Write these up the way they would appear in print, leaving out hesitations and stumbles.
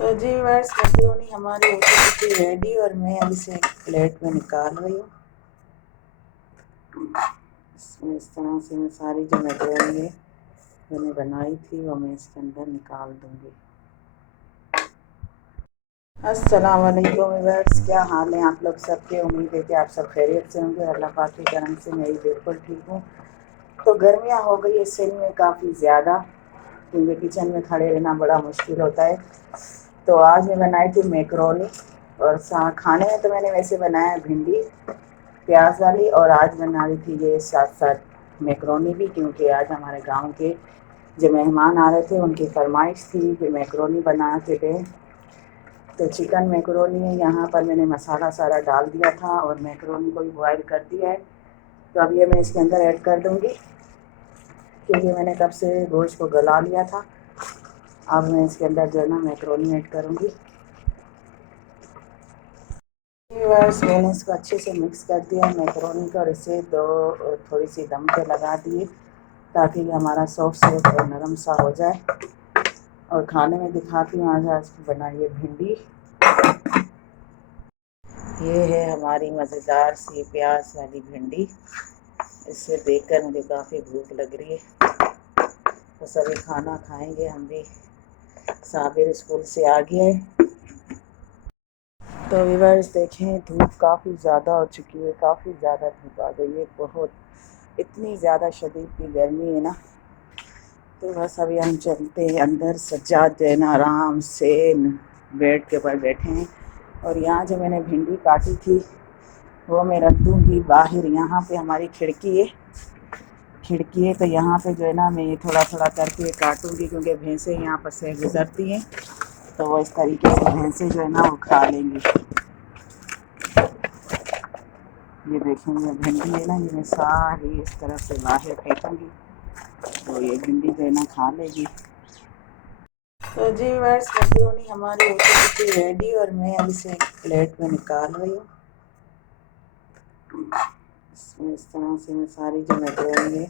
तो जी viewers, macaroni हमारी हो चुकी थी रेडी और मैं अब इसे एक प्लेट में निकाल रही हूँ। इसमें इस तरह से मैं सारी जो मैक्रोनी है मैंने बनाई थी वो मैं इसके अंदर निकाल दूँगी। अस्सलाम वालेकुम व्यूअर्स, क्या हाल है आप लोग सबके। उम्मीद है कि आप सब खैरियत से होंगे। अल्लाह पाक के करम से मैं बिल्कुल ठीक हूँ। तो गर्मियाँ हो गई है सिंध में काफ़ी ज़्यादा, क्योंकि किचन में खड़े रहना बड़ा मुश्किल होता है। तो आज मैं बनाई थी मैक्रोनी और खाने में तो मैंने वैसे बनाया भिंडी प्याज वाली, और आज बना रही थी ये साथ साथ मैक्रोनी भी, क्योंकि आज हमारे गांव के जो मेहमान आ रहे थे उनकी फरमाइश थी कि मैक्रोनी बना के दें। तो चिकन मैक्रोनी है, यहाँ पर मैंने मसाला सारा डाल दिया था और मैक्रोनी को भी बॉयल कर दिया है। तो अब ये मैं इसके अंदर ऐड कर दूँगी, क्योंकि मैंने कब से गोश्त को गला लिया था। अब मैं इसके अंदर जो है ना मैक्रोनी ऐड करूँगी। व्यूअर्स, मैंने इसको अच्छे से मिक्स कर दिया मैक्रोनी को, और इसे थोड़ी सी दम पे लगा दिए ताकि ये हमारा सॉफ्ट और नरम सा हो जाए। और खाने में दिखाती हूँ आज बनाइए भिंडी। ये है हमारी मज़ेदार सी प्याज वाली भिंडी। इसे देखकर मुझे काफ़ी भूख लग रही है। तो सभी खाना खाएंगे, हम भी। साबिर स्कूल से आ गया है। तो व्यूअर्स देखें, धूप काफ़ी ज़्यादा हो चुकी है, काफ़ी ज़्यादा धूप आ गई है। बहुत इतनी ज़्यादा शदीद की गर्मी है ना। तो बस अभी हम चलते हैं अंदर। सज्जाद जो है ना आराम से बेड के ऊपर बैठे हैं, और यहाँ जो मैंने भिंडी काटी थी वो मैं रख दूँगी बाहर। यहाँ पे हमारी खिड़की है, तो यहाँ पे जो है ना मैं ये थोड़ा थोड़ा करके काटूँगी, क्योंकि भैंसें यहाँ पर से गुज़रती हैं, तो वो इस तरीके से भैंसें जो है ना वो खा लेंगी। ये देखेंगे भिंडी है ना, ये मैं सारी इस तरह से बाहर फेंकूँगी, तो ये भिंडी जो है ना खा लेगी। तो जी व्यूअर्स, मैक्रोनी हमारी हो चुकी थी रेडी और मैं अब इसे एक प्लेट में निकाल रही हूँ। इसमें इस तरह से मैं सारी जो मैक्रोनी है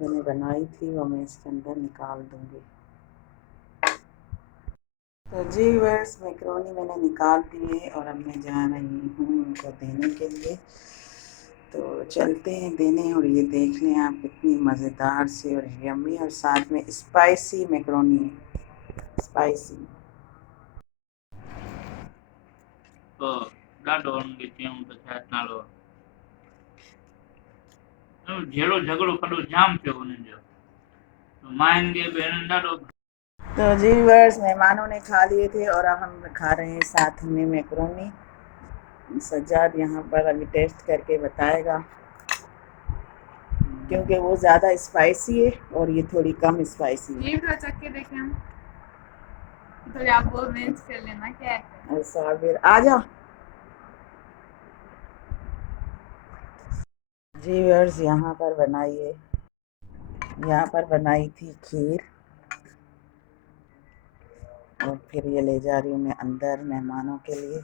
मैंने बनाई थी वो मैं इसके अंदर निकाल दूँगी। तो जी व्यूअर्स, मैक्रोनी मैंने निकाल दी है और अब मैं जा रही हूँ उनको देने के लिए। तो चलते हैं देने, और ये देख लें आप कितनी मज़ेदार से और यम्मी और साथ में स्पाइसी मैक्रोनी है, स्पाइसी। तो ॾाढो हुनखे चयूं त छा नालो जहिड़ो झगड़ो कॾो जाम पियो हुननि जो, मायुनि खे भेणनि ॾाढो। तो जी व्यूअर्स, मेहमानों ने खा लिए थे और अब हम खा रहे हैं साथ में मैक्रोनी। सज्जाद यहाँ पर अभी टेस्ट करके बताएगा, क्योंकि वो ज़्यादा स्पाइसी है और ये थोड़ी कम स्पाइसी है। ये भी थोड़ा चख के देखें हम। तो आप वो मिक्स कर लेना क्या है। और साबिर आ जाओ। जी व्यूअर्स, यहाँ पर बनाई थी खीर, और फिर ये ले जा रही हूँ मैं अंदर मेहमानों के लिए।